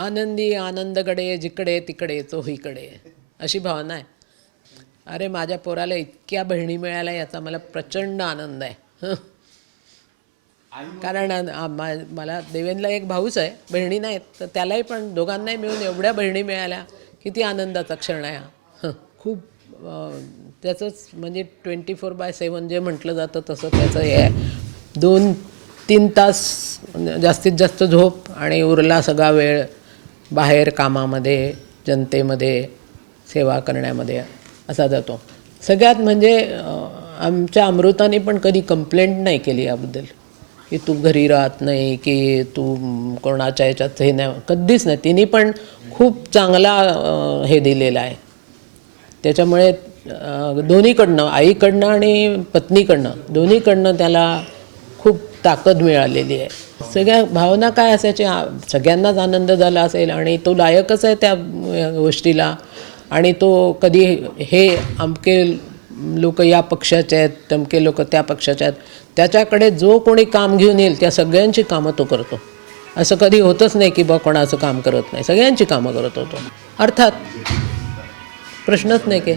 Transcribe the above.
आनंदी आनंदकडे जिकडे तिकडे चोहीकडे अशी भावना आहे. अरे माझ्या पोराला इतक्या बहिणी मिळाल्या याचा मला प्रचंड आनंद आहे. कारण मला देवेंद्रला एक भाऊच आहे, बहिणी नाहीत, तर त्यालाही पण दोघांनाही मिळून एवढ्या बहिणी मिळाल्या, किती आनंदाचा क्षण आहे हा. खूप त्याचंच म्हणजे 24/7 जे म्हटलं जातं तसं त्याचं हे आहे. 2-3 तास जास्तीत जास्त झोप आणि उरला सगळा वेळ बाहेर कामामध्ये, जनतेमध्ये सेवा करण्यामध्ये असा जातो. सगळ्यात म्हणजे आमच्या अमृताने पण कधी कंप्लेंट नाही केली याबद्दल की तू घरी राहत नाही, की तू कोणाच्या ह्याच्यात हे नाही, कधीच नाही. तिने पण खूप चांगला हे दिलेला आहे. त्याच्यामुळे दोन्हीकडनं, आईकडनं आणि पत्नीकडनं, दोन्हीकडनं त्याला खूप ताकद मिळालेली आहे. सगळ्या भावना काय असायची, सगळ्यांनाच आनंद झाला असेल आणि तो लायकच आहे त्या गोष्टीला. आणि तो कधी हे अमके लोक या पक्षाचे आहेत, तमके लोक त्या पक्षाचे आहेत, त्याच्याकडे जो कोणी काम घेऊन येईल त्या सगळ्यांची कामं तो करतो. असं कधी होतच नाही की बा कोणाचं काम करत नाही, सगळ्यांची कामं करत होतो. अर्थात प्रश्नच नाही की